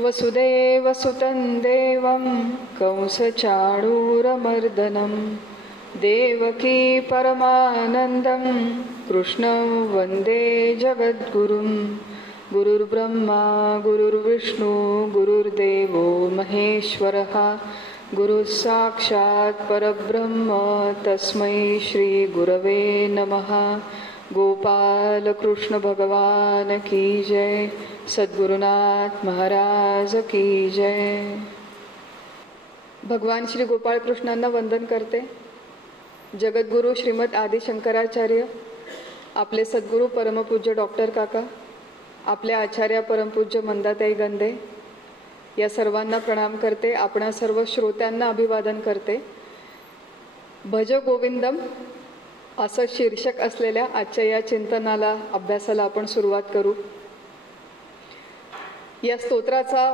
वसुदेवसुतं देवं कंसचाणूरमर्दनं देवकी परमानन्दं कृष्णं वन्दे जगद्गुरुं। गुरुर्ब्रह्मा गुरुर्विष्णू गुरुर्देवो महेश्वरः गुरुः साक्षात् परब्रह्म तस्मै श्री गुरवे नमः। गोपाल कृष्ण भगवान की जय। सद्गुरुनाथ महाराज की जय। भगवान श्री गोपाळ कृष्णांना वंदन करते। जगद्गुरु श्रीमद आदि शंकराचार्य, आपले सद्गुरु परमपूज्य डॉक्टर काका, आपल्या आचार्य परमपूज्य मंदाताई गंदे या सर्वांना प्रणाम करते। आपणा सर्व श्रोत्यांना अभिवादन करते। भज गोविंदम असं शीर्षक असलेल्या आजच्या या चिंतनाला अभ्यासाला आपण सुरुवात करू। या स्तोत्राचा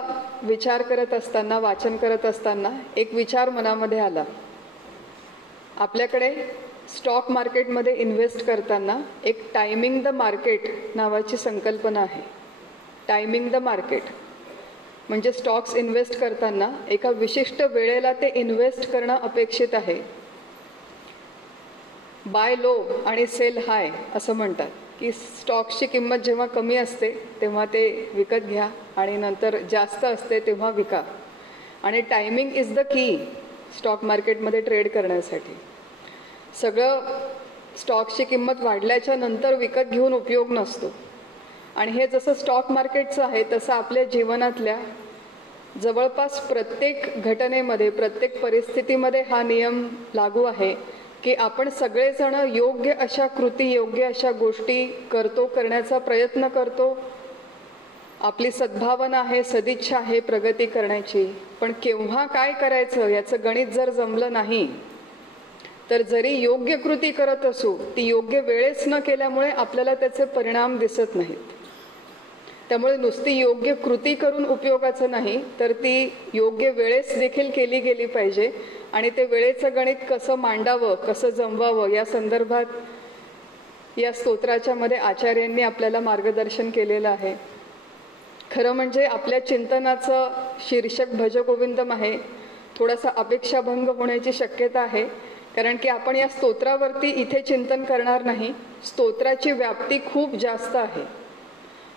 विचार करत असताना, वाचन करत असताना एक विचार मनामध्ये आला। आपल्याकडे स्टॉक मार्केटमध्ये इन्व्हेस्ट करताना एक टायमिंग द मार्केट नावाची संकल्पना आहे। टायमिंग द मार्केट म्हणजे स्टॉक्स इन्व्हेस्ट करताना एका विशिष्ट वेळेला ते इन्व्हेस्ट करणं अपेक्षित आहे। बाय लो आणि सेल हाय असं म्हणतात की स्टॉक्सची किंमत जेव्हा कमी असते तेव्हा ते विकत घ्या आणि नंतर जास्त असते तेव्हा विका। आणि timing is the key stock मार्केटमध्ये ट्रेड करण्यासाठी। सगळं स्टॉक्सची किंमत वाढल्याच्या नंतर विकत घेऊन उपयोग नसतो। आणि हे जसं स्टॉक मार्केटचं आहे तसं आपल्या जीवनातल्या जवळपास प्रत्येक घटनेमध्ये, प्रत्येक परिस्थितीमध्ये हा नियम लागू आहे की आपण सगळेजण योग्य अशा कृती, योग्य अशा गोष्टी करतो, करण्याचा प्रयत्न करतो। आपली सद्भावना आहे, सदिच्छा आहे प्रगती करण्याची। पण केव्हा काय करायचं याचं गणित जर जमलं नाही तर जरी योग्य कृती करत असू, ती योग्य वेळेस न केल्यामुळे आपल्याला त्याचे परिणाम दिसत नाहीत। त्यामुळे नुसती योग्य कृती करून उपयोगाचं नाही, तर ती योग्य वेळेस देखील केली गेली पाहिजे। आणि ते वेळेचं गणित कसं मांडावं, कसं जमवावं या संदर्भात या स्तोत्राच्या मध्ये आचार्यांनी आपल्याला मार्गदर्शन केलेलं आहे। खरं म्हणजे आपल्या चिंतनाचं शीर्षक भज गोविंदम आहे। थोडासा अपेक्षाभंग होण्याची शक्यता आहे, कारण की आपण या स्तोत्रावरती इथे चिंतन करणार नाही। स्तोत्राची व्याप्ती खूप जास्त आहे।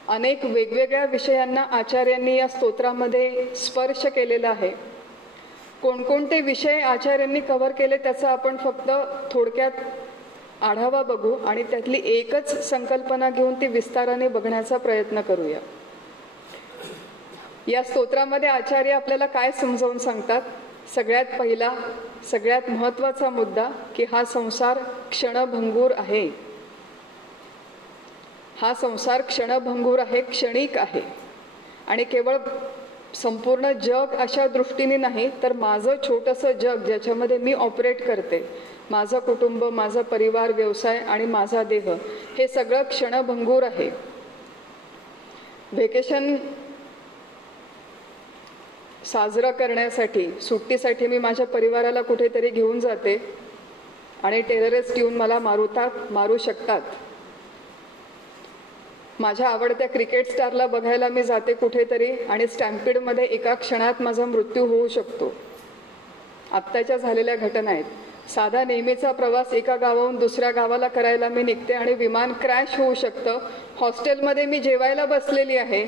अनेक वेगवेगळ्या विषयांना आचार्यांनी या स्तोत्रामध्ये स्पर्श केलेला आहे। कोणकोणते विषय आचार्यांनी कव्हर केले त्याचा आपण फक्त थोडक्यात आढावा बघू आणि त्यातली एकच संकल्पना घेऊन ती विस्ताराने बघण्याचा प्रयत्न करूया। या स्तोत्रामध्ये आचार्य आपल्याला काय समजावून सांगतात? सगळ्यात पहिला, सगळ्यात महत्त्वाचा मुद्दा की हा संसार क्षणभंगूर आहे। हा संसार क्षणभंगूर आहे, क्षणिक आहे। आणि केवळ संपूर्ण जग अशा दृष्टीने नाही, तर माझं छोटंसं जग ज्याच्यामध्ये मी ऑपरेट करते, माझं कुटुंब, माझा परिवार, व्यवसाय आणि माझा देह, हे सगळं क्षणभंगूर आहे। व्हेकेशन साजरं करण्यासाठी, सुट्टीसाठी मी माझ्या परिवाराला कुठेतरी घेऊन जाते आणि टेररिस्ट येऊन मला मारू शकतात। माझ्या आवडत्या क्रिकेट स्टारला बघायला मी जाते कुठेतरी आणि स्टॅम्पिडमध्ये एका क्षणात माझा मृत्यू होऊ शकतो। आत्ताच्या झालेल्या घटना आहेत। साधा नेहमीचा प्रवास एका गावाहून दुसऱ्या गावाला करायला मी निघते आणि विमान क्रॅश होऊ शकतं। हॉस्टेलमध्ये मी जेवायला बसलेली आहे,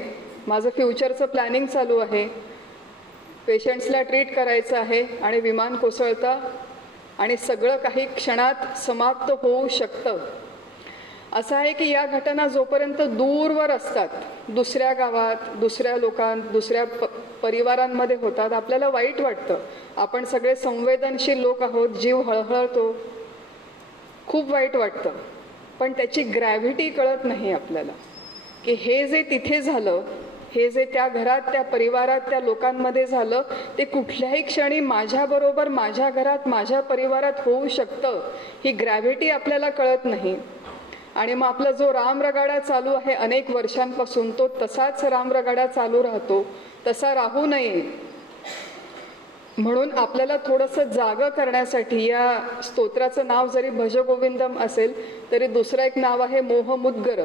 माझं फ्युचरचं प्लॅनिंग चालू आहे, पेशंट्सला ट्रीट करायचं आहे आणि विमान कोसळतं आणि सगळं काही क्षणात समाप्त होऊ शकतं। असं आहे की या घटना जोपर्यंत दूरवर असतात, दुसऱ्या गावात, दुसऱ्या दुसऱ्या परिवारांमध्ये होतात, आपल्याला वाईट वाटतं। आपण सगळे संवेदनशील लोक आहोत, जीव हळहळतो, खूप वाईट वाटतं। पण त्याची ग्रॅव्हिटी कळत नाही आपल्याला की हे जे तिथे झालं, हे जे त्या घरात, त्या परिवारात, त्या लोकांमध्ये झालं, ते कुठल्याही क्षणी माझ्याबरोबर, माझ्या घरात, माझ्या परिवारात होऊ शकतं। ही ग्रॅव्हिटी आपल्याला कळत नाही। आणि मग आपला जो रामरगाडा चालू आहे अनेक वर्षांपासून, तो तसाच रामरगाडा चालू राहतो। तसा राहू नये म्हणून आपल्याला थोडंसं जागं करण्यासाठी या स्तोत्राचं नाव जरी भज गोविंदम असेल तरी दुसरं एक नाव आहे मोहमुद्गर।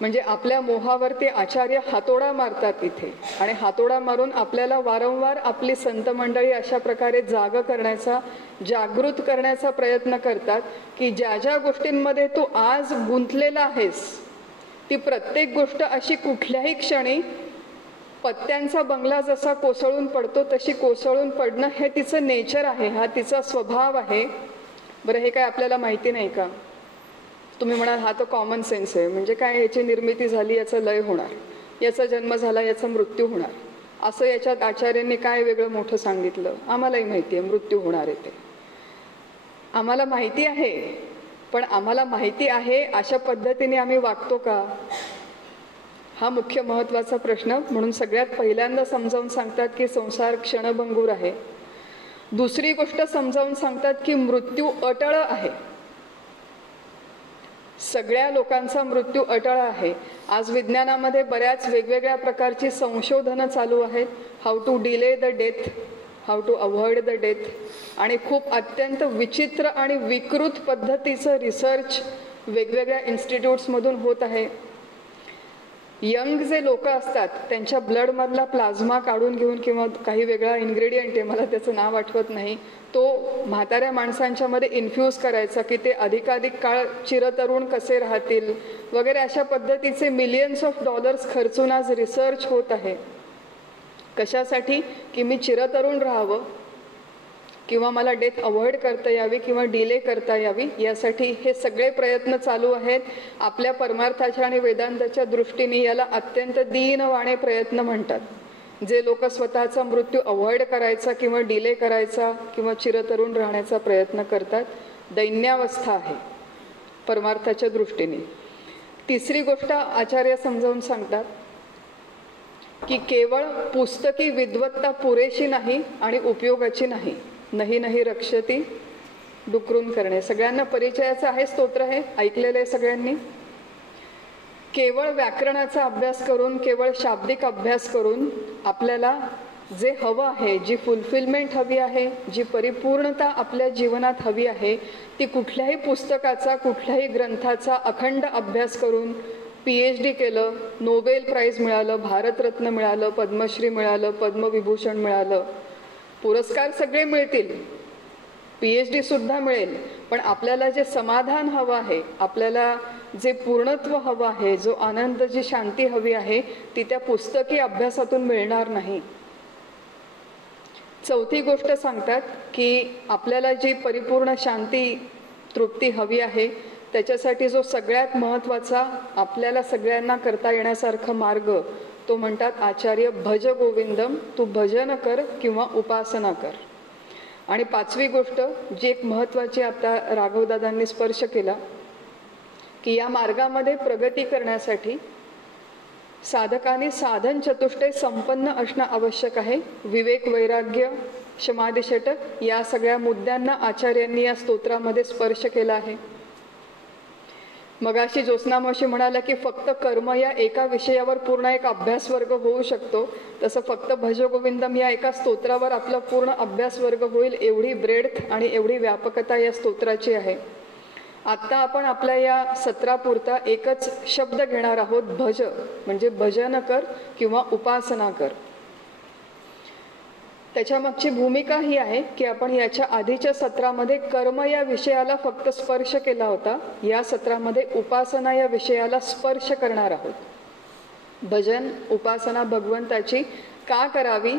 म्हणजे आपल्या मोहावरती आचार्य हातोडा मारतात इथे, आणि हातोडा मारून आपल्याला वारंवार आपली संत मंडळी अशा प्रकारे जागृत करण्याचा प्रयत्न करतात की ज्या ज्या गोष्टींमध्ये तू आज गुंतलेला आहेस ती प्रत्येक गोष्ट अशी कुठल्याही क्षणी पत्त्यांचा बंगला जसा कोसळून पडतो तशी कोसळून पडणं हे तिचं नेचर आहे, हा तिचा स्वभाव आहे. बरं, हे काय आपल्याला माहिती नाही का? तुम्ही म्हणाल हा तर कॉमन सेन्स आहे. म्हणजे काय, याची निर्मिती झाली याचा लय होणार, याचा जन्म झाला याचा मृत्यू होणार, असं याच्यात आचार्यांनी काय वेगळं मोठं सांगितलं? आम्हालाही माहिती आहे मृत्यू होणार आहे, ते आम्हाला माहिती आहे. पण आम्हाला माहिती आहे अशा पद्धतीने आम्ही वागतो का? हा मुख्य महत्त्वाचा प्रश्न. म्हणून सगळ्यात पहिल्यांदा समजावून सांगतात की संसार क्षणभंगूर आहे. दुसरी गोष्ट समजावून सांगतात की मृत्यू अटळ आहे. सगळ्या लोकांचा मृत्यू अटळ आहे. आज विज्ञानामध्ये बऱ्याच वेगवेगळ्या प्रकारची संशोधनं चालू आहेत. How to delay the death, how to avoid the death, आणि खूप अत्यंत विचित्र आणि विकृत पद्धतीचं रिसर्च वेगवेगळ्या इन्स्टिट्यूट्समधून होत आहे. यंग जे लोक असतात त्यांच्या ब्लडमधला प्लाझ्मा काढून घेऊन किंवा काही वेगळा इन्ग्रेडियंट आहे, मला त्याचं नाव आठवत नाही, तो म्हाताऱ्या माणसांच्या मध्ये इन्फ्यूज करायचा की ते अधिकाधिक काळ चिरतरुण कसे राहतील वगैरे, अशा पद्धतीचे मिलियन्स ऑफ डॉलर्स खर्चून आज रिसर्च होत आहे. कशासाठी? की मी चिरतरुण राहावं किंवा मला डेथ अवॉइड करता यावी किंवा डिले करता यावी, यासाठी हे सगळे प्रयत्न चालू आहेत. आपल्या परमार्थाच्या आणि वेदांताच्या दृष्टीने याला अत्यंत दीनवाणे प्रयत्न म्हणतात. जे लोक स्वतःचा मृत्यू अवॉइड करायचा किंवा डिले करायचा किंवा चिरतरुण राहण्याचा प्रयत्न करतात, दैन्यावस्था आहे परमार्थाच्या दृष्टीने. तिसरी गोष्ट आचार्य समजावून सांगतात की केवळ पुस्तकी विद्वत्ता पुरेशी नाही आणि उपयोगाची नाही. नाही नाही रक्षती, डुकरून करणे, सगळ्यांना परिचयाचं आहे स्तोत्र, हे ऐकलेलं आहे सगळ्यांनी. केवळ व्याकरणाचा अभ्यास करून, केवळ शाब्दिक अभ्यास करून आपल्याला जे हवं आहे, जी फुलफिलमेंट हवी आहे, जी परिपूर्णता आपल्या जीवनात हवी आहे, ती कुठल्याही पुस्तकाचा, कुठल्याही ग्रंथाचा अखंड अभ्यास करून PhD केलं, नोबेल प्राइज मिळालं, भारतरत्न मिळालं, पद्मश्री मिळालं, पद्मविभूषण मिळालं, पुरस्कार सगळे मिळतील, PhD सुद्धा मिळेल, पण आपल्याला जे समाधान हवं आहे, आपल्याला जे पूर्णत्व हवं आहे, जो आनंद, जी शांती हवी आहे, ती त्या पुस्तकी अभ्यासातून मिळणार नाही. चौथी गोष्ट सांगतात की आपल्याला जी परिपूर्ण शांती, तृप्ती हवी आहे, त्याच्यासाठी जो सगळ्यात महत्त्वाचा आपल्याला सगळ्यांना करता येण्यासारखा मार्ग, तो म्हणतात आचार्य भज गोविंदम, तू भजन कर किंवा उपासना कर. आणि पाचवी गोष्ट जी एक महत्त्वाची आता राघवदादांनी स्पर्श केला, की या मार्गामध्ये प्रगती करण्यासाठी साधकांनी साधन चतुष्टय संपन्न असणं आवश्यक आहे. विवेक, वैराग्य, समाधी षटक, या सगळ्या मुद्द्यांना आचार्यांनी या स्तोत्रामध्ये स्पर्श केला आहे. मगाशी ज्योत्स्ना मावशी म्हणाला की फक्त कर्म या एका विषयावर पूर्ण एक अभ्यास वर्ग होऊ शकतो, तसं फक्त भज गोविंदम या एका स्तोत्रावर आपला पूर्ण अभ्यास वर्ग होईल, एवढी ब्रेड्थ आणि एवढी व्यापकता या स्तोत्राची आहे. आत्ता आपण आपल्या या सत्रापुरता एकच शब्द घेणार आहोत, भज, म्हणजे भजन कर किंवा उपासना कर. त्याच्यामागची भूमिका ही आहे की आपण याच्या आधीच्या सत्रामध्ये कर्म या विषयाला फक्त स्पर्श केला होता, या सत्रामध्ये उपासना या विषयाला स्पर्श करणार आहोत. भजन, उपासना भगवंताची का करावी,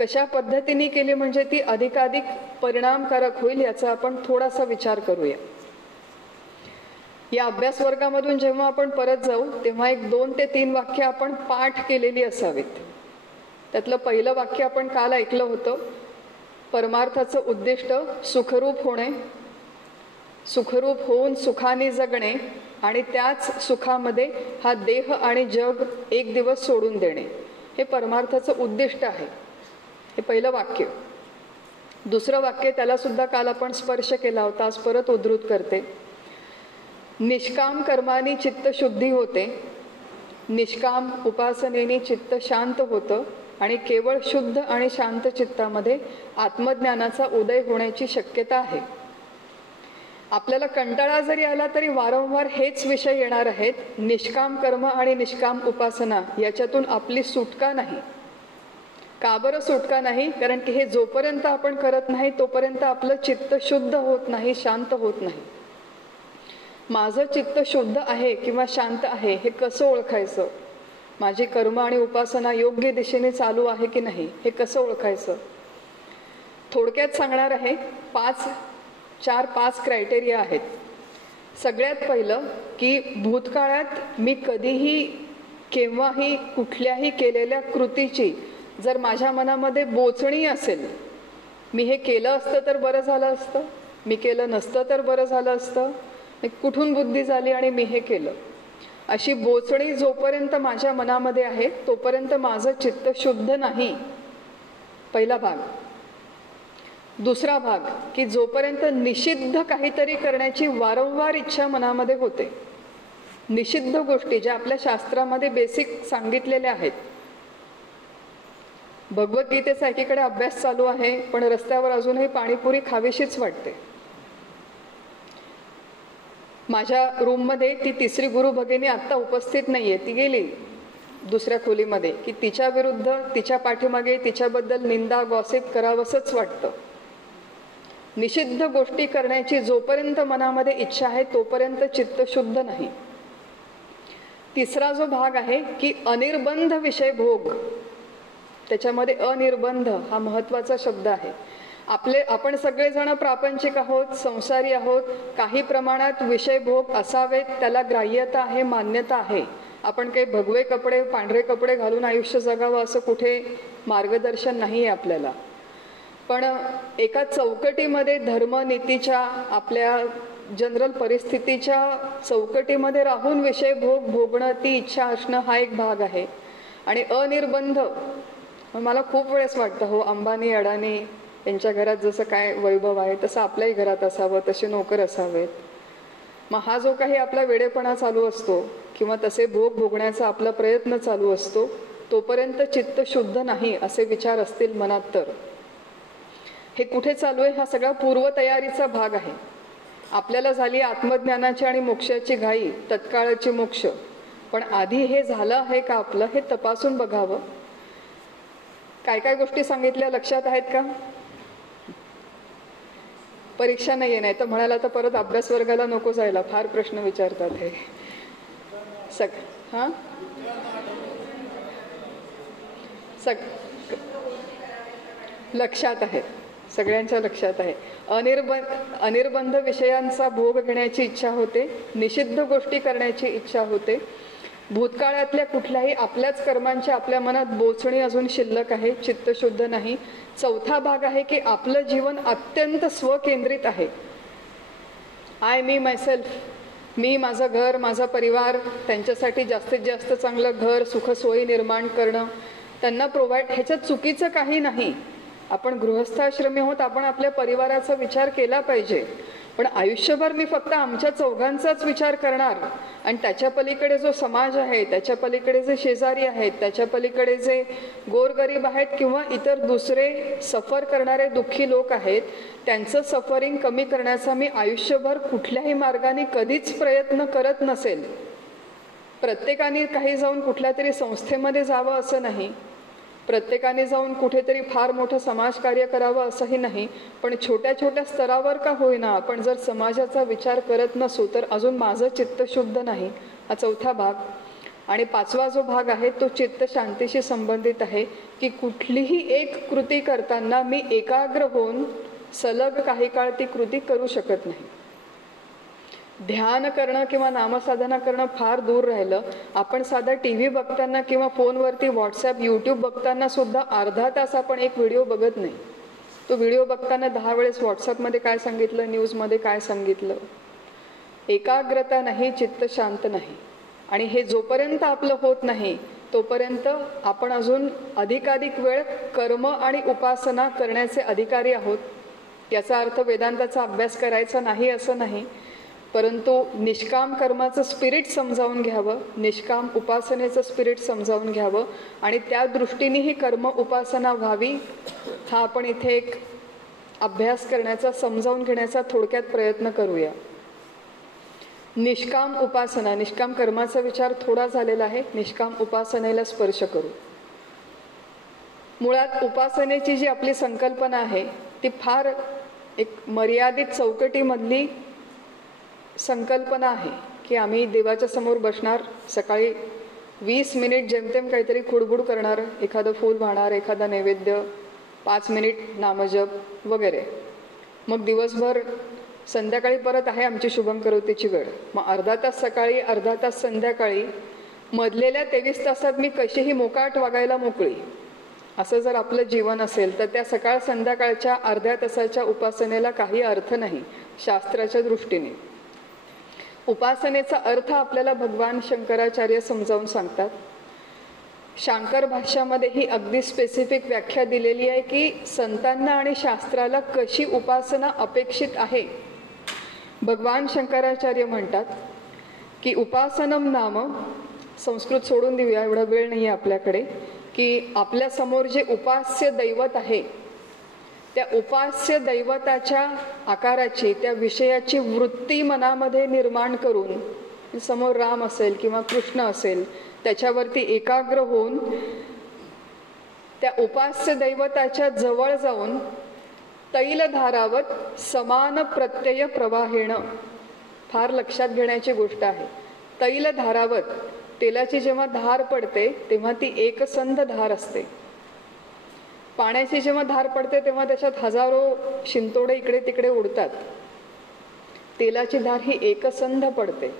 कशा पद्धतीने केली म्हणजे ती अधिकाधिक परिणामकारक होईल, याचा आपण थोडासा विचार करूया. या अभ्यास वर्गामधून जेव्हा आपण परत जाऊ तेव्हा एक 2 ते 3 वाक्य आपण पाठ केलेली असावीत. त्यातलं पहिलं वाक्य आपण काल ऐकलं होतं, परमार्थाचं उद्दिष्ट सुखरूप होणे, सुखरूप होऊन सुखाने जगणे आणि त्याच सुखामध्ये हा देह आणि जग एक दिवस सोडून देणे, हे परमार्थाचं उद्दिष्ट आहे. हे पहिलं वाक्य. दुसरं वाक्य, त्याला सुद्धा काल आपण स्पर्श केला होता, आज परत उद्धृत करते. निष्काम कर्माने चित्त शुद्धी होते, निष्काम उपासनेने चित्त शांत होतं आणि केवळ शुद्ध आणि शांत चित्तामध्ये आत्मज्ञानाचा उदय होण्याची शक्यता आहे. आपल्याला कंटाळा जरी आला तरी वारंवार हेच विषय येणार आहेत. निष्काम कर्म आणि निष्काम उपासना याच्यातून आपली सुटका नाही. का बरं सुटका नाही? कारण की हे जोपर्यंत आपण करत नाही तोपर्यंत आपलं चित्त शुद्ध होत नाही, शांत होत नाही. माझं चित्त शुद्ध आहे किंवा शांत आहे हे कसं ओळखायचं? माझी कर्म आणि उपासना योग्य दिशेने चालू आहे की नाही हे कसं ओळखायचं? थोडक्यात सांगणार आहे. 5 क्रायटेरिया आहेत. सगळ्यात पहिलं की भूतकाळात मी कधीही केव्हाही कुठल्याही केलेल्या कृतीची जर माझ्या मनामध्ये बोचणी असेल, मी हे केलं असतं तर बरं झालं असतं, मी केलं नसतं तर बरं झालं असतं, कुठून बुद्धी झाली आणि मी हे केलं, अशी बोचणी जोपर्यंत माझ्या मनामध्ये आहे तोपर्यंत माझं चित्त शुद्ध नाही. पहिला भाग. दुसरा भाग की जोपर्यंत निषिद्ध काहीतरी करण्याची वारंवार इच्छा मनामध्ये होते, निषिद्ध गोष्टी ज्या आपल्या शास्त्रामध्ये बेसिक सांगितलेल्या आहेत. भगवद्गीतेचा एकीकडे अभ्यास चालू आहे पण रस्त्यावर अजूनही पाणीपुरी खावीशीच वाटते. माझ्या रूममध्ये ती तिसरी गुरु भगिनी आत्ता उपस्थित नाहीये, ती गेली दुसऱ्या खोलीमध्ये, की तिच्या विरुद्ध तिच्या पाठीमागे तिच्याबद्दल निंदा गॉसिप करावंसच वाटतं. निषिद्ध गोष्टी करण्याची जोपर्यंत मनामध्ये इच्छा आहे तोपर्यंत चित्त शुद्ध नाही. तिसरा जो भाग आहे की अनिर्बंध विषय भोग, त्याच्यामध्ये अनिर्बंध हा महत्वाचा शब्द आहे. आपण सगळेजण प्रापंचिक आहोत, संसारी आहोत, काही प्रमाणात विषय भोग असावेत, त्याला ग्राह्यता आहे, मान्यता आहे. आपण काही भगवे कपडे पांढरे कपडे घालून आयुष्य जगावं असं कुठे मार्गदर्शन नाही आहे आपल्याला. पण एका चौकटीमध्ये धर्मनीतीच्या आपल्या जनरल परिस्थितीच्या चौकटीमध्ये राहून विषय भोगणं, ती इच्छा असणं हा एक भाग आहे. आणि अनिर्बंध, मला खूप वेळेस वाटतं हो अंबानी अडाणी यांच्या घरात जसं काय वैभव आहे तसं आपल्याही घरात असावं, तसे नोकर असावेत. मग हा जो काही आपला वेडेपणा चालू असतो किंवा तसे भोग भोगण्याचा आपला प्रयत्न चालू असतो तोपर्यंत चित्त शुद्ध नाही असे विचार असतील मनात तर हे कुठे चालू आहे? हा सगळा पूर्वतयारीचा भाग आहे. आपल्याला झाली आत्मज्ञानाची आणि मोक्षाची घाई, तत्काळाची मोक्ष, पण आधी हे झालं आहे का आपलं हे तपासून बघावं. काय काय गोष्टी सांगितल्या लक्षात आहेत का? परीक्षा नाहीये, नाही तर म्हणाला तर परत अभ्यास वर्गाला नको जायला, फार प्रश्न विचारतात हे हां लक्षात आहे, सगळ्यांच्या लक्षात आहे. अनिर्बंध विषयांचा भोग घेण्याची इच्छा होते, निषिद्ध गोष्टी करण्याची इच्छा होते, भूतकाळातल्या कुठल्याही आपल्याच कर्मांची आपल्या मनात बोचणी अजून शिल्लक आहे, चित्त शुद्ध नाही. चौथा भाग आहे की आपलं जीवन अत्यंत स्वकेंद्रित आहे. आय मी मायसेल्फ, मी, माझं घर, माझा परिवार, त्यांच्यासाठी जास्तीत जास्त चांगलं घर सुखसोयी निर्माण करणं, त्यांना प्रोव्हाइड, ह्याच्यात चुकीचं काही नाही. आपण गृहस्थाश्रमी आहोत, आपण आपल्या परिवाराचा विचार केला पाहिजे. पण आयुष्यभर मी फक्त आमच्या चौघांचाच विचार करणार आणि त्याच्या पलीकडे जो समाज आहे, त्याच्या पलीकडे जे शेजारी आहेत, त्याच्या पलीकडे जे गोरगरीब आहेत किंवा इतर दुसरे सफर करणारे दुःखी लोक आहेत, त्यांचं सफरिंग कमी करण्याचा मी आयुष्यभर कुठल्याही मार्गाने कधीच प्रयत्न करत नसेल. प्रत्येकाने काही जाऊन कुठल्या तरी संस्थेमध्ये जावं असं नाही, प्रत्येकाने जाऊन कुठेतरी फार मोठं समाजकार्य करावं असंही नाही, पण छोट्या छोट्या स्तरावर का होईना आपण जर समाजाचा विचार करत नसू तर अजून माझं चित्त शुद्ध नाही. हा चौथा भाग. आणि पाचवा जो भाग आहे तो चित्त शांतीशी संबंधित आहे की कुठलीही एक कृती करताना मी एकाग्र होऊन सलग काही काळ ती कृती करू शकत नाही. ध्यान करणं किंवा नामसाधना करणं फार दूर राहिलं. आपण साधा TV बघताना किंवा फोनवरती व्हॉट्सॲप यूट्यूब बघताना सुद्धा अर्धा तास आपण एक व्हिडिओ बघत नाही. तो व्हिडिओ बघताना 10 वेळेस व्हॉट्सॲपमध्ये काय सांगितलं, न्यूजमध्ये काय सांगितलं. एकाग्रता नाही, चित्त शांत नाही. आणि हे जोपर्यंत आपलं होत नाही तोपर्यंत आपण अजून अधिकाधिक वेळ कर्म आणि उपासना करण्याचे अधिकारी आहोत. याचा अर्थ वेदांताचा अभ्यास करायचा नाही असं नाही, परंतु निष्काम कर्माचं स्पिरिट समजावून घ्यावं, निष्काम उपासनेचं स्पिरिट समजावून घ्यावं आणि त्या दृष्टीने ही कर्म उपासना व्हावी. हा आपण इथे एक अभ्यास करण्याचा, समजावून घेण्याचा थोडक्यात प्रयत्न करूया. निष्काम उपासना, निष्काम कर्माचा विचार थोडा झालेला आहे, निष्काम उपासनेला स्पर्श करू. मुळात उपासनेची जी आपली संकल्पना आहे ती फार एक मर्यादित चौकटीमधली संकल्पना आहे की आम्ही देवाच्या समोर बसणार, सकाळी 20 मिनिट जेमतेम काहीतरी खुडबुड करणार, एखादं फूल वाहणार, एखादा नैवेद्य, 5 मिनिट नामजप वगैरे, मग दिवसभर संध्याकाळी परत आहे आमची शुभम करोतीची वेळ, मग अर्धा तास सकाळी, अर्धा तास संध्याकाळी, मधलेल्या 23 तासात मी कशीही मोकाट वागायला मोकळी, असं जर आपलं जीवन असेल तर त्या सकाळ संध्याकाळच्या अर्ध्या तासाच्या उपासनेला काही अर्थ नाही शास्त्राच्या दृष्टीने. उपासनेचा अर्थ आपल्याला भगवान शंकराचार्य समजावून सांगतात. शांकर भाष्यामध्ये ही अगदी स्पेसिफिक व्याख्या दिलेली आहे की संतांना आणि शास्त्राला कशी उपासना अपेक्षित आहे. भगवान शंकराचार्य म्हणतात की उपासनम नाम, संस्कृत सोडून देऊया, एवढा वेळ नाही आहे आपल्याकडे, की आपल्या समोर जे उपास्य दैवत आहे त्या उपास्य दैवताच्या आकाराची, त्या विषयाची वृत्ती मनामध्ये निर्माण करून, समोर राम असेल किंवा कृष्ण असेल, त्याच्यावरती एकाग्र होऊन त्या उपास्य दैवताच्या जवळ जाऊन तैलधारावत समान प्रत्यय प्रवाहेण, फार लक्षात घेण्याची गोष्ट आहे. तैलधारावत, तेलाची जेव्हा धार पडते तेव्हा ती एकसंध धार असते. पाण्याची जेव्हा धार पडते तेव्हा त्याच्यात हजारो शिंतोडे इकडे तिकडे उडतात. तेलाची धार ही एकसंध पडते.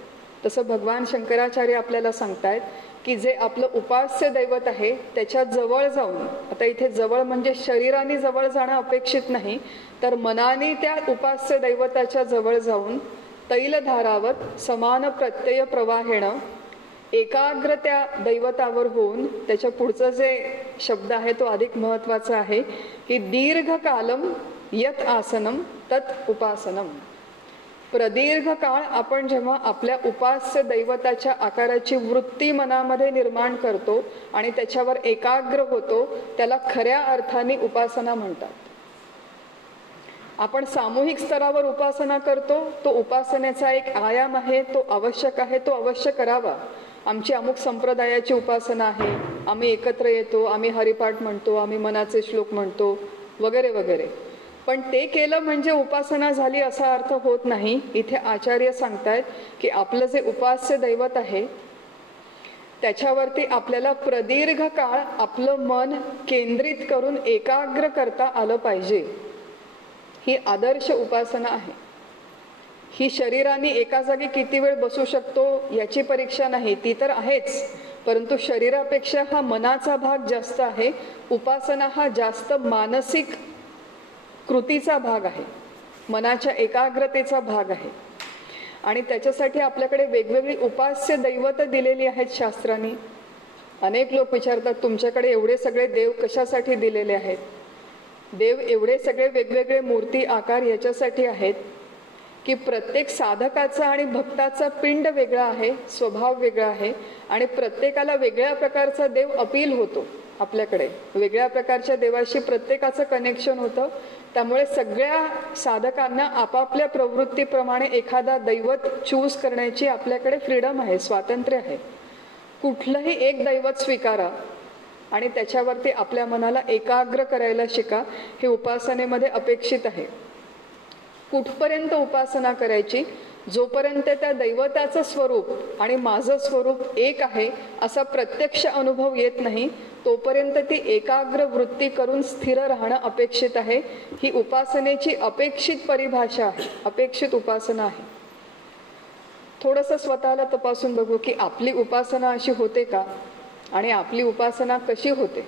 तसं भगवान शंकराचार्य आपल्याला सांगतायत की जे आपलं उपास्य दैवत आहे त्याच्या जवळ जाऊन, आता इथे जवळ म्हणजे शरीराने जवळ जाणं अपेक्षित नाही, तर मनाने त्या उपास्य दैवताच्या जवळ जाऊन तैलधारावत समान प्रत्यय प्रवाहेणं, एकाग्र त्या दैवतावर होऊन, त्याच्या पुढचं जे शब्द आहे तो अधिक महत्वाचा आहे की दीर्घकालम यत आसनम तत् उपासनम. प्रदीर्घ काळ आपण जेव्हा आपल्या उपास्य दैवताच्या आकाराची वृत्ती मनामध्ये निर्माण करतो आणि त्याच्यावर एकाग्र होतो, त्याला खऱ्या अर्थाने उपासना म्हणतात. आपण सामूहिक स्तरावर उपासना करतो, तो उपासनेचा एक आयाम आहे, तो आवश्यक आहे, तो अवश्य करावा. आमची अमुक संप्रदायाची उपासना आहे, आम्ही एकत्र येतो, आम्ही हरिपाठ म्हणतो, आम्ही मनाचे श्लोक म्हणतो वगैरे वगैरे, पण ते केलं म्हणजे उपासना झाली असा अर्थ होत नाही. इथे आचार्य सांगतायत की आपलं जे उपास्य दैवत आहे त्याच्यावरती आपल्याला प्रदीर्घ काळ आपलं मन केंद्रित करून एकाग्र करता आलं पाहिजे. ही आदर्श उपासना आहे. ही शरीराने एका जागी किती वेळ बसू शकतो याची परीक्षा नाही, ती तर आहेच, परंतु शरीरापेक्षा हा मनाचा भाग जास्त आहे. उपासना हा जास्त मानसिक कृतीचा भाग आहे, मनाच्या एकाग्रतेचा भाग आहे. आणि त्याच्यासाठी आपल्याकडे वेगवेगळी उपास्य दैवत दिलेली आहेत शास्त्रांनी. अनेक लोक विचारतात तुमच्याकडे एवढे सगळे देव कशासाठी दिलेले आहेत. देव एवढे सगळे वेगवेगळे मूर्ती आकार याच्यासाठी आहेत की प्रत्येक साधकाचा आणि भक्ताचा पिंड वेगळा आहे, स्वभाव वेगळा आहे, आणि प्रत्येकाला वेगळ्या प्रकारचा देव अपील होतो. आपल्याकडे वेगळ्या प्रकारच्या देवाशी प्रत्येकाचं कनेक्शन होतं. त्यामुळे सगळ्या साधकांना आपापल्या प्रवृत्तीप्रमाणे एखादा दैवत चूज करण्याची आपल्याकडे फ्रीडम आहे, स्वातंत्र्य आहे. कुठलंही एक दैवत स्वीकारा आणि त्याच्यावरती आपल्या मनाला एकाग्र करायला शिका. हे उपासनेमध्ये अपेक्षित आहे. कुठपर्यंत उपासना करायची? जोपर्यंत त्या दैवताचं स्वरूप आणि माझं स्वरूप एक आहे असा प्रत्यक्ष अनुभव येत नाही तोपर्यंत ती एकाग्र वृत्ती करून स्थिर राहणं अपेक्षित आहे. ही उपासनेची अपेक्षित परिभाषा आहे, अपेक्षित उपासना आहे. थोडंसं स्वतःला तपासून बघू की आपली उपासना अशी होते का आणि आपली उपासना कशी होते.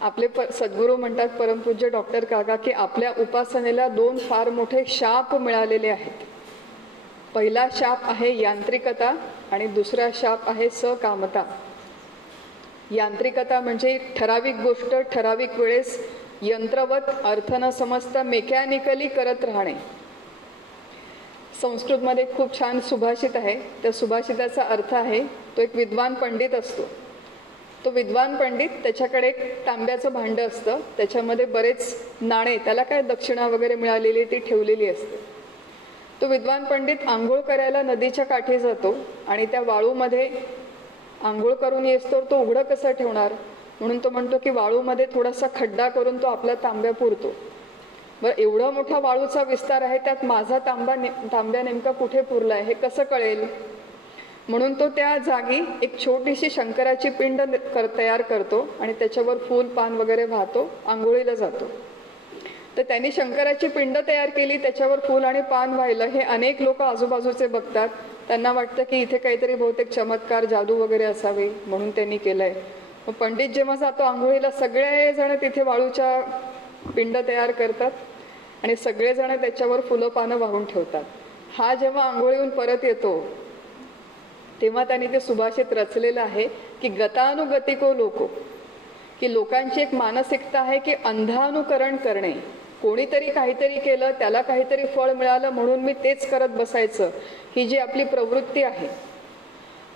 आपले सद्गुरू म्हणतात, परमपूज्य डॉक्टर काका, की आपल्या उपासनेला 2 फार मोठे शाप मिळालेले आहेत. पहिला शाप आहे यांत्रिकता आणि दुसरा शाप आहे सकामता. यांत्रिकता म्हणजे ठराविक गोष्ट ठराविक वेळेस यंत्रवत अर्थ न समजता मेकॅनिकली करत राहणे. संस्कृतमध्ये खूप छान सुभाषित आहे. त्या सुभाषिताचा अर्थ आहे, तो एक विद्वान पंडित असतो तो विद्वान पंडित, त्याच्याकडे एक तांब्याचं भांडं असतं, त्याच्यामध्ये बरेच नाणे, त्याला काय दक्षिणा वगैरे मिळालेली ती ठेवलेली असते. तो विद्वान पंडित आंघोळ करायला नदीच्या काठी जातो आणि त्या वाळूमध्ये आंघोळ करून येस्तोवर तो उघडं कसं ठेवणार, म्हणून तो म्हणतो की वाळूमध्ये थोडासा खड्डा करून तो आपला तांब्या पुरतो. बरं, एवढा मोठा वाळूचा विस्तार आहे, त्यात माझा तांब्या नेमका कुठे पुरलाय हे कसं कळेल, म्हणून तो त्या जागी एक छोटीशी शंकराची पिंड तयार करतो आणि त्याच्यावर फूल पान वगैरे वाहतो, आंघोळीला जातो. तर त्यांनी शंकराची पिंड तयार केली, त्याच्यावर फूल आणि पान वाहिलं. हे अनेक लोक आजूबाजूचे बघतात, त्यांना वाटतं की इथे काहीतरी बहुतेक चमत्कार जादू वगैरे असावे म्हणून त्यांनी केलंय. मग पंडित जेव्हा जातो आंघोळीला, सगळेजण तिथे वाळूच्या पिंड तयार करतात आणि सगळेजण त्याच्यावर फुलं पानं वाहून ठेवतात. हा जेव्हा आंघोळीहून परत येतो तेव्हा त्यांनी ते सुभाषित रचलेलं आहे की गतानुगतिको लोको, की लोकांची एक मानसिकता आहे की अंधानुकरण करणे. कोणीतरी काहीतरी केलं, त्याला काहीतरी फळ मिळालं म्हणून मी तेच करत बसायचं, ही जी आपली प्रवृत्ती आहे.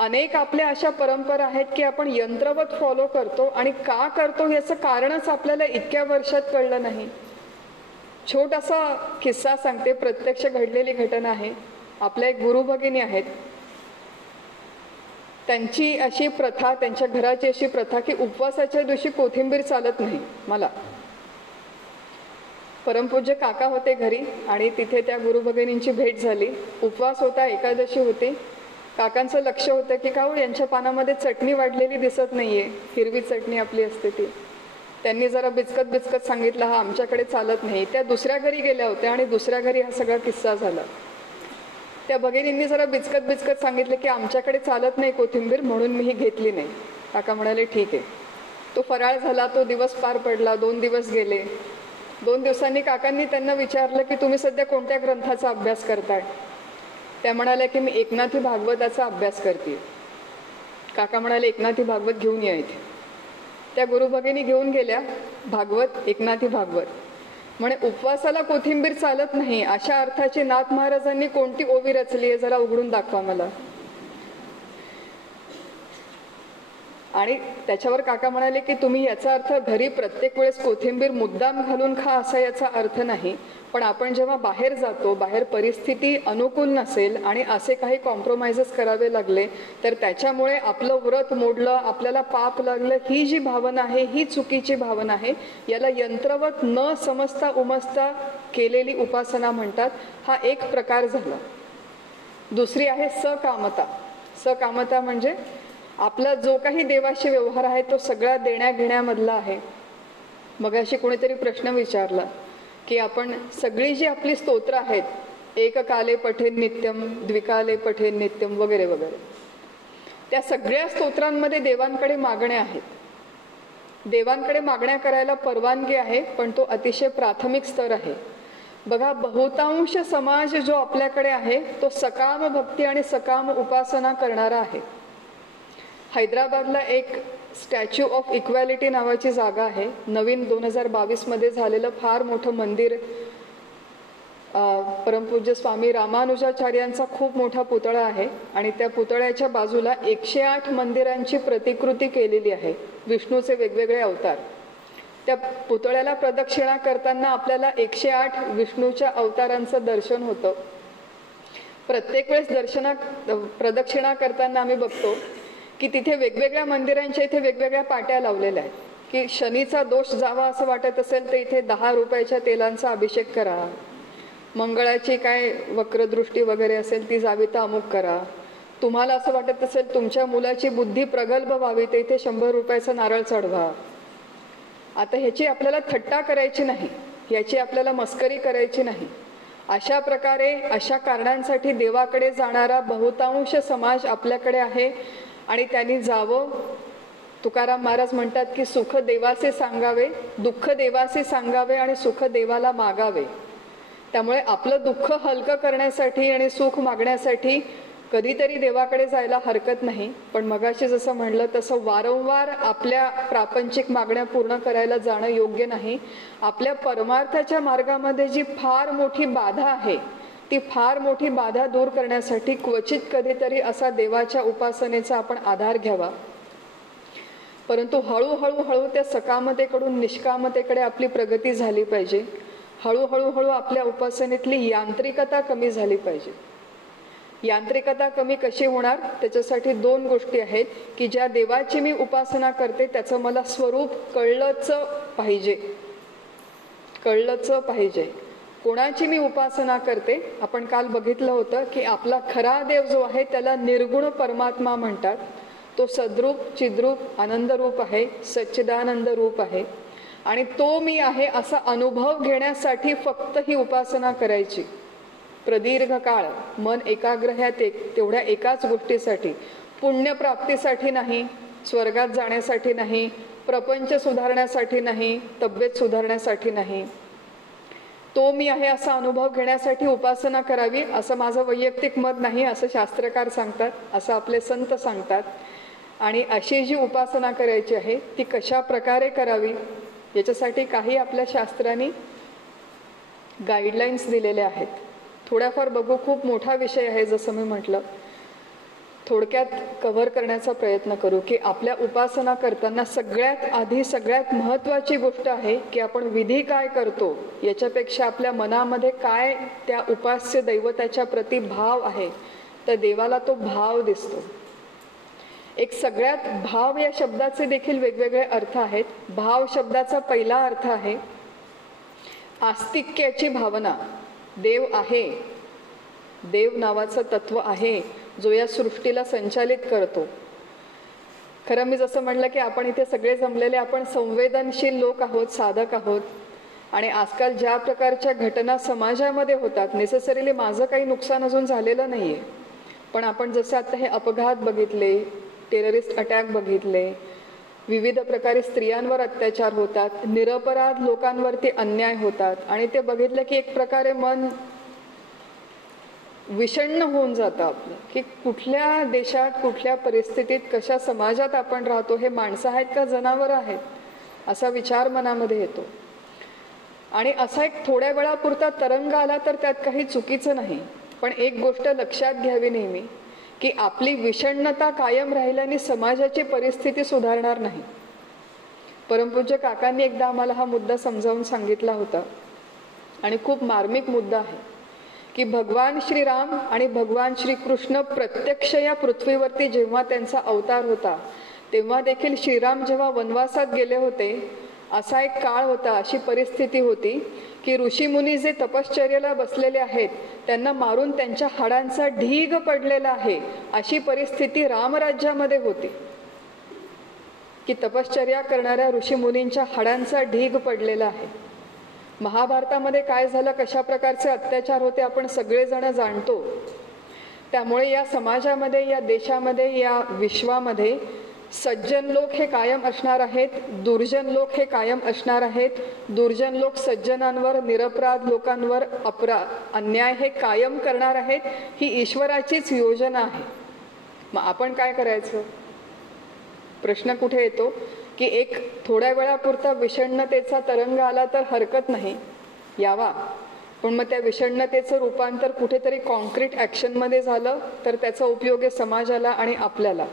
अनेक आपल्या अशा परंपरा आहेत की आपण यंत्रवत फॉलो करतो आणि का करतो याचं कारणच आपल्याला इतक्या वर्षात कळलं नाही. छोटासा किस्सा सांगते, प्रत्यक्ष घडलेली घटना आहे. आपल्या एक गुरु भगिनी आहेत, त्यांची अशी प्रथा, त्यांच्या घराची अशी प्रथा की उपवासाच्या दिवशी कोथिंबीर चालत नाही. मला परमपूज्य काका होते घरी आणि तिथे त्या गुरु भगिनींची भेट झाली. उपवास होता, एकादशी होती. काकांचं लक्ष होतं की काऊ यांच्या पानामध्ये चटणी वाढलेली दिसत नाहीये, हिरवी चटणी आपली असते ती. त्यांनी जरा बिचकत सांगितलं, हा आमच्याकडे चालत नाही. त्या दुसऱ्या घरी गेल्या होत्या आणि दुसऱ्या घरी हा सगळा किस्सा झाला. त्या भगिनींनी जरा बिचकत सांगितलं की आमच्याकडे चालत नाही कोथिंबीर, म्हणून मी ही घेतली नाही. काका म्हणाले ठीक आहे. तो फराळ झाला, तो दिवस पार पडला. 2 दिवस गेले. 2 दिवसांनी काकांनी त्यांना विचारलं की तुम्ही सध्या कोणत्या ग्रंथाचा अभ्यास करताय. त्या म्हणाल्या की मी एकनाथी भागवताचा अभ्यास करते. काका म्हणाले एकनाथी भागवत घेऊन या इथे. त्या गुरुभगिनी घेऊन गेल्या भागवत, एकनाथी भागवत. म्हणे उपवासाला कोथिंबीर चालत नाही अशा अर्थाची नाथ महाराजांनी कोणती ओवी रचली आहे, जरा उघडून दाखवा मला. आणि त्याच्यावर काका म्हणाले की तुम्ही याचा अर्थ घरी प्रत्येक वेळेस कोथिंबीर मुद्दाम घालून खा असा याचा अर्थ नाही, पण आपण जेव्हा बाहेर जातो, बाहेर परिस्थिती अनुकूल नसेल आणि असे काही कॉम्प्रोमाइजेस करावे लागले तर त्याच्यामुळे आपलं व्रत मोडलं, आपल्याला पाप लागलं, ही जी भावना आहे ही चुकीची भावना आहे. याला यंत्रवत न समजता उमजता केलेली उपासना म्हणतात. हा एक प्रकार झाला. दुसरी आहे सकामता. सकामता म्हणजे आपला जो काही देवाशी व्यवहार आहे तो सगळा देण्या घेण्यामधला आहे. मगाशी कोणीतरी प्रश्न विचारला की आपण सगळी जी आपली स्तोत्र आहेत, एककाले पठेन नित्यम, द्विकाले पठेन नित्यम वगैरे वगैरे, त्या सगळ्या स्तोत्रांमध्ये देवांकडे मागण्या आहेत. देवांकडे मागण्या करायला परवानगी आहे, पण तो अतिशय प्राथमिक स्तर आहे. बघा, बहुतांश समाज जो आपल्याकडे आहे तो सकाम भक्ती आणि सकाम उपासना करणारा आहे. हैदराबादला एक स्टॅच्यू ऑफ इक्वॅलिटी नावाची जागा आहे. नवीन 2022 मध्ये झालेलं फार मोठं मंदिर. परमपूज्य स्वामी रामानुजाचार्यांचा खूप मोठा पुतळा आहे आणि त्या पुतळ्याच्या बाजूला 108 मंदिरांची प्रतिकृती केलेली आहे, विष्णूचे वेगवेगळे अवतार. त्या पुतळ्याला प्रदक्षिणा करताना आपल्याला 108 विष्णूच्या अवतारांचं दर्शन होतं. प्रत्येक वेळेस प्रदक्षिणा करताना आम्ही बघतो की तिथे वेगवेगळ्या मंदिरांच्या इथे वेगवेगळ्या पाट्या लावलेल्या आहेत की शनीचा दोष जावा असं वाटत असेल तर इथे 10 रुपयाच्या तेलांचा अभिषेक करा. मंगळाची काय वक्रदृष्टी वगैरे असेल ती जावी तर अमुक करा. तुम्हाला असं वाटत असेल तुमच्या मुलाची बुद्धी प्रगल्भ व्हावी तर इथे 100 रुपयाचा नारळ चढवा. आता ह्याची आपल्याला थट्टा करायची नाही, याची आपल्याला मस्करी करायची नाही. अशा प्रकारे अशा कारणांसाठी देवाकडे जाणारा बहुतांश समाज आपल्याकडे आहे आणि त्यांनी जावं. तुकाराम महाराज म्हणतात की सुख देवाचे सांगावे, दुःख देवाचे सांगावे आणि सुख देवाला मागावे. त्यामुळे आपलं दुःख हलकं करण्यासाठी आणि सुख मागण्यासाठी कधीतरी देवाकडे जायला हरकत नाही. पण मगाशी जसं म्हणलं तसं वारंवार आपल्या प्रापंचिक मागण्या पूर्ण करायला जाणं योग्य नाही. आपल्या परमार्थाच्या मार्गामध्ये जी फार मोठी बाधा आहे ती फार मोठी बाधा दूर करण्यासाठी क्वचित कधीतरी असा देवाच्या उपासनेचा आपण आधार घ्यावा. परंतु हळूहळू त्या सकामतेकडून निष्कामतेकडे आपली प्रगती झाली पाहिजे. हळूहळू आपल्या उपासनेतली यांत्रिकता कमी झाली पाहिजे. यांत्रिकता कमी कशी होणार? त्याच्यासाठी 2 गोष्टी आहेत की ज्या देवाची मी उपासना करते त्याचं मला स्वरूप कळलंच पाहिजे. कोणाची मी उपासना करते? आपण काल बघितलं होतं की आपला खरा देव जो आहे त्याला निर्गुण परमात्मा म्हणतात. तो सद्रूप, चिद्रूप, आनंदरूप आहे, सच्चिदानंद रूप आहे. आणि तो मी आहे असा अनुभव घेण्यासाठी फक्त ही उपासना करायची. प्रदीर्घ काळ मन एकाग्र ह्या तेवढ्या एकाच गोष्टीसाठी, पुण्यप्राप्तीसाठी नाही, स्वर्गात जाण्यासाठी नाही, प्रपंच सुधारण्यासाठी नाही, तब्येत सुधारण्यासाठी नाही. तो मी आहे असा अनुभव घेण्यासाठी उपासना करावी असं माझं वैयक्तिक मत नाही, असं शास्त्रकार सांगतात, असं आपले संत सांगतात. आणि अशी जी उपासना करायची आहे ती कशा प्रकारे करावी याच्यासाठी काही आपल्या शास्त्रांनी गाईडलाईन्स दिलेल्या आहेत. थोड्याफार बघू. खूप मोठा विषय आहे, जसं मी म्हटलं. थोडक्यात कव्हर करण्याचा प्रयत्न करू की आपल्या उपासना करताना सगळ्यात आधी सगळ्यात महत्त्वाची गोष्ट आहे की आपण विधी काय करतो याच्यापेक्षा आपल्या मनामध्ये काय त्या उपास्य दैवताच्या प्रति भाव आहे. तर देवाला तो भाव दिसतो. एक सगळ्यात भाव या शब्दाचे देखील वेगवेगळे अर्थ आहेत. भाव शब्दाचा पहिला अर्थ आहे आस्तिक्याची भावना. देव आहे, देव नावाचं तत्व आहे जो या सृष्टीला संचालित करतो. खरं मी जसं म्हणलं की आपण इथे सगळे जमलेले आपण संवेदनशील लोक आहोत, साधक आहोत. आणि आजकाल ज्या प्रकारच्या घटना समाजामध्ये होतात, नेसेसरीली माझं काही नुकसान अजून झालेलं नाही आहे, पण आपण जसं आता हे अपघात बघितले, टेररिस्ट अटॅक बघितले, विविध प्रकारे स्त्रियांवर अत्याचार होतात, निरपराध लोकांवरती अन्याय होतात, आणि ते बघितलं की एक प्रकारे मन विषण्ण होऊन जातं आपलं की कुठल्या देशात, कुठल्या परिस्थितीत, कशा समाजात आपण राहतो, हे माणसं आहेत का जनावरं आहेत, असा विचार मनामध्ये येतो. आणि असा एक थोड्या वेळापुरता तरंग आला तर त्यात काही चुकीचं नाही. पण एक गोष्ट लक्षात घ्यावी नेहमी की आपली विषण्णता कायम राहिल्याने समाजाची परिस्थिती सुधारणार नाही. परमपूज्य काकांनी एकदा आम्हाला हा मुद्दा समजावून सांगितला होता आणि खूप मार्मिक मुद्दा आहे की भगवान श्रीराम आणि भगवान श्रीकृष्ण प्रत्यक्ष या पृथ्वीवरती जेव्हा त्यांचा अवतार होता तेव्हा देखील श्रीराम जेव्हा वनवासात गेले होते, असा एक काळ होता, अशी परिस्थिती होती की ऋषीमुनी जे तपश्चर्याला बसलेले आहेत त्यांना मारून त्यांच्या हाडांचा ढीग पडलेला आहे, अशी परिस्थिती रामराज्यामध्ये होती की तपश्चर्या करणाऱ्या ऋषीमुनींच्या हाडांचा ढीग पडलेला आहे. महाभारतामध्ये काय झालं, कशा प्रकारचे अत्याचार होते आपण सगळेजण जाणतो. त्यामुळे या समाजामध्ये, या देशामध्ये, या विश्वामध्ये सज्जन लोक हे कायम असणार आहेत, दुर्जन लोक हे कायम असणार आहेत. दुर्जन लोक सज्जनांवर, निरपराध लोकांवर अन्याय हे कायम करणार आहेत. ही ईश्वराचीच योजना आहे. मग आपण काय करायचं? प्रश्न कुठे येतो की एक थोड्या वेळापुरता विषण्णतेचा तरंग आला तर हरकत नाही, यावा, पण मग त्या विषण्णतेचं रूपांतर कुठेतरी कॉन्क्रीट ॲक्शनमध्ये झालं तर त्याचा उपयोग आहे समाजाला आणि आपल्याला.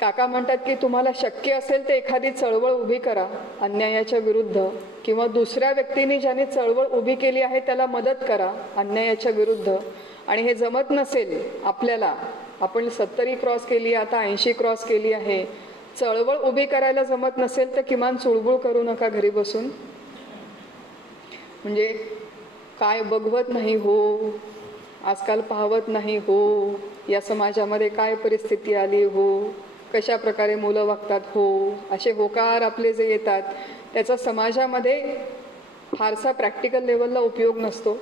काका म्हणतात की तुम्हाला शक्य असेल तर एखादी चळवळ उभी करा अन्यायाच्या विरुद्ध, किंवा दुसऱ्या व्यक्तीने ज्याने चळवळ उभी केली आहे त्याला मदत करा अन्यायाच्या विरुद्ध. आणि हे जमत नसेल आपल्याला, आपण 70 क्रॉस केली, आता 80 क्रॉस केली आहे, चळवळ उभी करायला जमत नसेल तर किमान चुळबुळ करू नका घरी बसून. म्हणजे काय बघवत नाही हो, आजकाल पाहवत नाही हो, या समाजामध्ये काय परिस्थिती आली हो, कशा प्रकारे मुलं वागतात हो, असे होकार आपले जे येतात त्याचा समाजामध्ये फारसा प्रॅक्टिकल लेवलला उपयोग नसतो.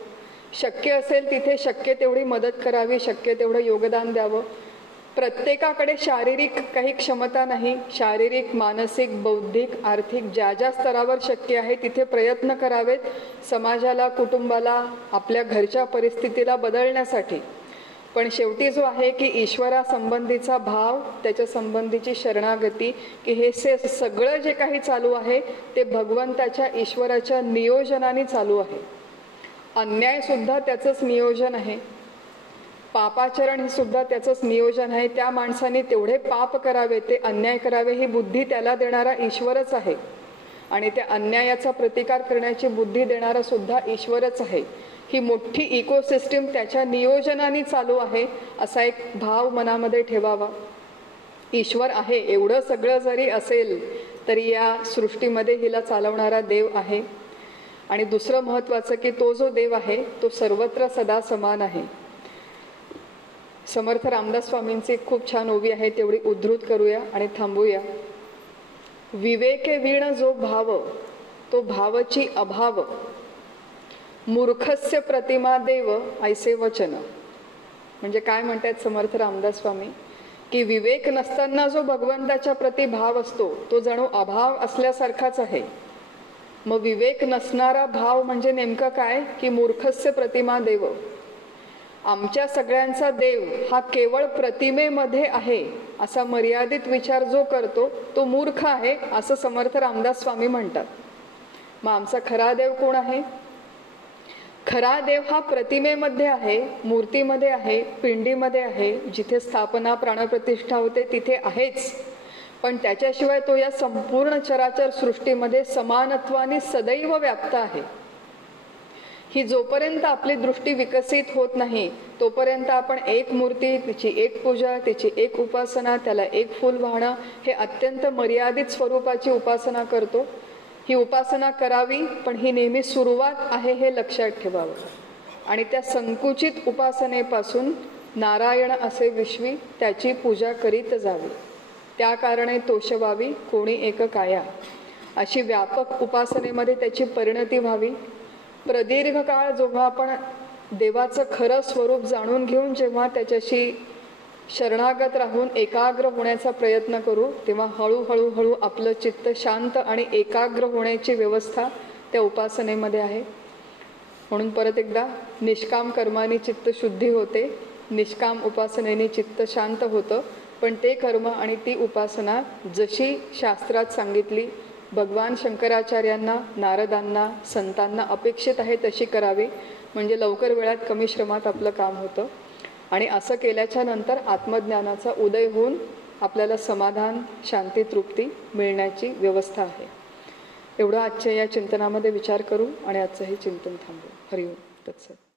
शक्य असेल तिथे शक्य तेवढी मदत करावी, शक्य तेवढं योगदान द्यावं. प्रत्येकाकडे शारीरिक काही क्षमता नाही, शारीरिक, मानसिक, बौद्धिक, आर्थिक ज्या ज्या स्तरावर शक्य आहे तिथे प्रयत्न करावेत समाजाला, कुटुंबाला, आपल्या घरच्या परिस्थितीला बदलण्यासाठी. पण शेवटी जो आहे की ईश्वरासंबंधीचा भाव, त्याच्या संबंधीची शरणागती की हे सगळं जे काही चालू आहे ते भगवंताच्या, ईश्वराच्या नियोजनाने चालू आहे. अन्याय सुद्धा त्याचंच नियोजन आहे. पापाचरण हे सुद्धा त्याचंच नियोजन आहे. त्या माणसाने तेवढे पाप करावे, ते अन्याय करावे, ही बुद्धी त्याला देणारा ईश्वरच आहे. आणि त्या अन्यायाचा प्रतिकार करण्याची बुद्धी देणारा सुद्धा ईश्वरच आहे. ही मोठी इकोसिस्टीम त्याच्या नियोजनाने चालू आहे, असा एक भाव मनामध्ये ठेवावा. ईश्वर आहे एवढं सगळं जरी असेल तरी या सृष्टीमध्ये हिला चालवणारा देव आहे. आणि दुसरं महत्त्वाचं की तो जो देव आहे तो सर्वत्र सदा समान आहे. समर्थ रामदास स्वामींची खूप छान ओवी आहे, तेवढी उद्धृत करूया आणि थांबूया. विवेके वीण जो भाव तो भावची अभाव, मूर्खस्य प्रतिमा देव ऐसे वचन. म्हणजे काय म्हणतात समर्थ रामदास स्वामी की विवेक नसताना जो भगवंताच्या प्रति भाव असतो तो जणू अभाव असल्यासारखाच आहे. मग विवेक नसणारा भाव म्हणजे नेमकं काय की मूर्खस्य प्रतिमा देव. आमच्या सगळ्यांचा देव हा केवळ प्रतिमेमध्ये आहे असा मर्यादित विचार जो करतो तो मूर्ख आहे, असं समर्थ रामदास स्वामी म्हणतात. मग आमचा खरा देव कोण आहे? खरा देव हा प्रतिमेमध्ये आहे, मूर्तीमध्ये आहे, पिंडीमध्ये आहे, जिथे स्थापना प्राणप्रतिष्ठा होते तिथे आहेच. पण त्याच्याशिवाय तो या संपूर्ण चराचर सृष्टीमध्ये समानत्वाने सदैव व्याप्त आहे. ही जोपर्यंत आपली दृष्टी विकसित होत नाही तोपर्यंत आपण एक मूर्ती, तिची एक पूजा, तिची एक उपासना, त्याला एक फूल वाहणं, हे अत्यंत मर्यादित स्वरूपाची उपासना करतो. ही उपासना करावी पण ही नेहमी सुरुवात आहे हे लक्षात ठेवावं. आणि त्या संकुचित उपासनेपासून नारायण असे विश्वी त्याची पूजा करीत जावी. त्या कारणे तोषवावी कोणी एक काया. अशी व्यापक उपासनेमध्ये त्याची परिणती व्हावी. प्रदीर्घ काळ जेव्हा आपण देवाचं खरं स्वरूप जाणून घेऊन जेव्हा त्याच्याशी शरणागत राहून एकाग्र होण्याचा प्रयत्न करू तेव्हा हळूहळू आपलं चित्त शांत आणि एकाग्र होण्याची व्यवस्था त्या उपासनेमध्ये आहे. म्हणून परत एकदा, निष्काम कर्माने चित्त शुद्धी होते, निष्काम उपासनेने चित्त शांत होतं. पण ते कर्म आणि ती उपासना जशी शास्त्रात सांगितली, भगवान शंकराचार्यांना, नारदांना, संतांना अपेक्षित आहे तशी करावी. म्हणजे लवकर वेळात कमी श्रमात आपलं काम होतं. आणि असं केल्याच्या नंतर आत्मज्ञानाचा उदय होऊन आपल्याला समाधान, शांती, तृप्ती मिळण्याची व्यवस्था आहे. एवढं आजच्या या चिंतनामध्ये विचार करू आणि आजचं हे चिंतन थांबवू. हरिओम तत्सत.